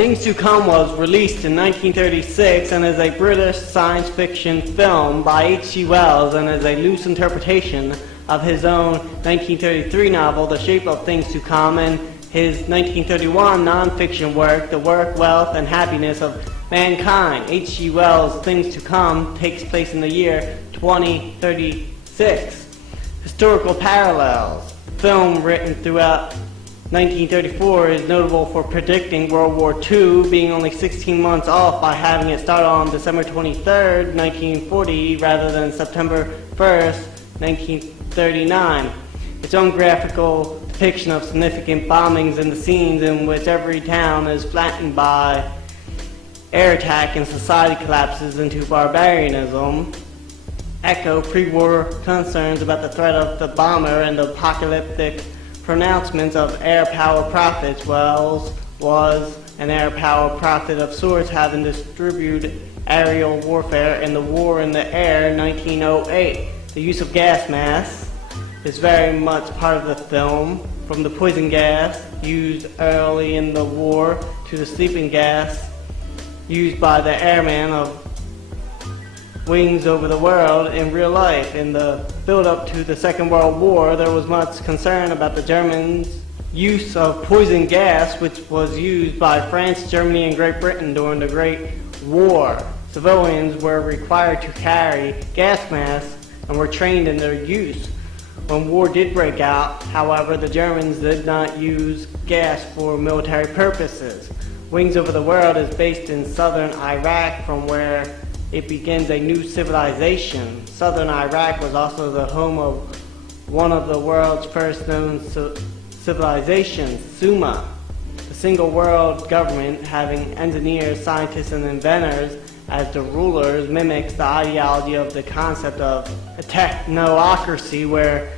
Things to Come was released in 1936 and is a British science fiction film by H.G. Wells and is a loose interpretation of his own 1933 novel, The Shape of Things to Come, and his 1931 non-fiction work, The Work, Wealth, and Happiness of Mankind. H.G. Wells' Things to Come takes place in the year 2036. Historical parallels. Film written throughout 1934 is notable for predicting World War II, being only 16 months off by having it start on December 23rd, 1940, rather than September 1st, 1939. Its own graphical depiction of significant bombings in the scenes in which every town is flattened by air attack and society collapses into barbarianism, echo pre-war concerns about the threat of the bomber and the apocalyptic pronouncements of air power prophets. Wells was an air power prophet of sorts, having distributed aerial warfare in the War in the Air 1908. The use of gas masks is very much part of the film, from the poison gas used early in the war to the sleeping gas used by the airmen of Wings Over the World in real life. In the build-up to the Second World War, there was much concern about the Germans' use of poison gas, which was used by France, Germany, and Great Britain during the Great War. Civilians were required to carry gas masks and were trained in their use. When war did break out, however, the Germans did not use gas for military purposes. Wings Over the World is based in southern Iraq, from where it begins a new civilization. Southern Iraq was also the home of one of the world's first known civilizations, Sumer. The single world government, having engineers, scientists, and inventors as the rulers, mimics the ideology of the concept of a technocracy, where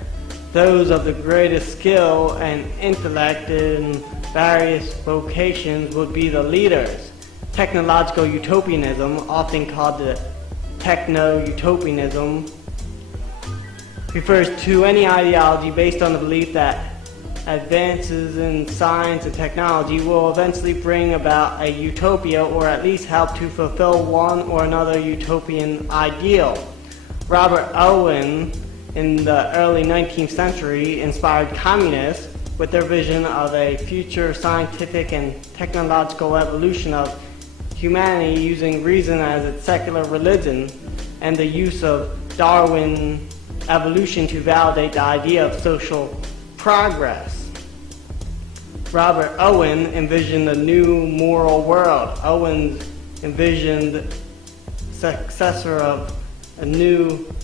those of the greatest skill and intellect in various vocations would be the leaders. Technological utopianism, often called the techno-utopianism, refers to any ideology based on the belief that advances in science and technology will eventually bring about a utopia, or at least help to fulfill one or another utopian ideal. Robert Owen, in the early 19th century, inspired communists with their vision of a future scientific and technological evolution of humanity using reason as its secular religion, and the use of Darwin evolution to validate the idea of social progress. Robert Owen envisioned a new moral world. Owen envisioned successor of a new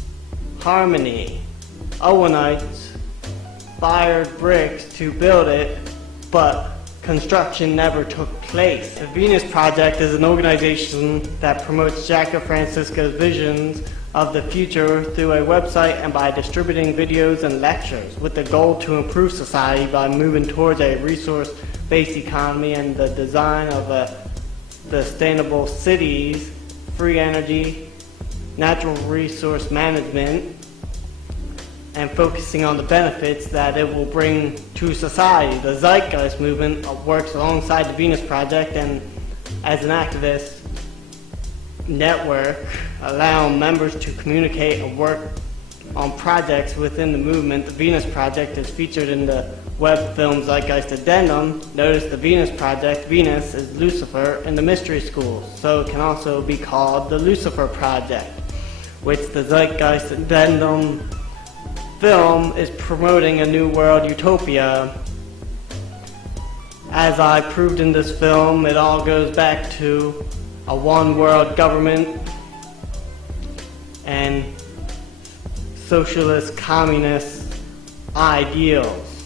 harmony. Owenites fired bricks to build it, but construction never took place. The Venus Project is an organization that promotes Jaco Francisco's visions of the future through a website and by distributing videos and lectures, with the goal to improve society by moving towards a resource-based economy and the design of sustainable cities, free energy, natural resource management, and focusing on the benefits that it will bring to society. The Zeitgeist movement works alongside the Venus Project and as an activist network, allowing members to communicate and work on projects within the movement. The Venus Project is featured in the web film Zeitgeist Addendum. Notice the Venus Project, Venus is Lucifer in the mystery schools, so it can also be called the Lucifer Project, which the Zeitgeist Addendum film is promoting a new world utopia. As I proved in this film, it all goes back to a one world government and socialist communist ideals.